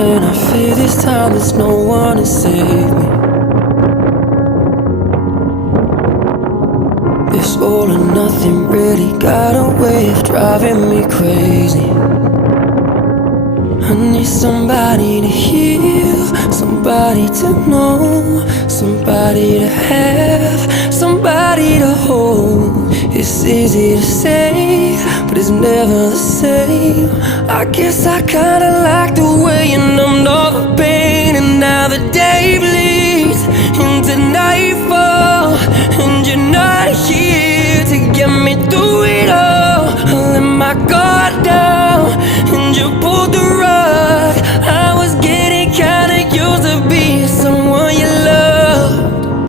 And I fear this time there's no one to save me. This all or nothing really got a way of driving me crazy. I need somebody to heal, somebody to know, somebody to have, somebody to hold. It's easy to say, but it's never the same. I guess I kinda like the way you numbed all the pain, and now the day bleeds into nightfall, and you're not here to get me through it all. I let my guard down, and you pulled the rug.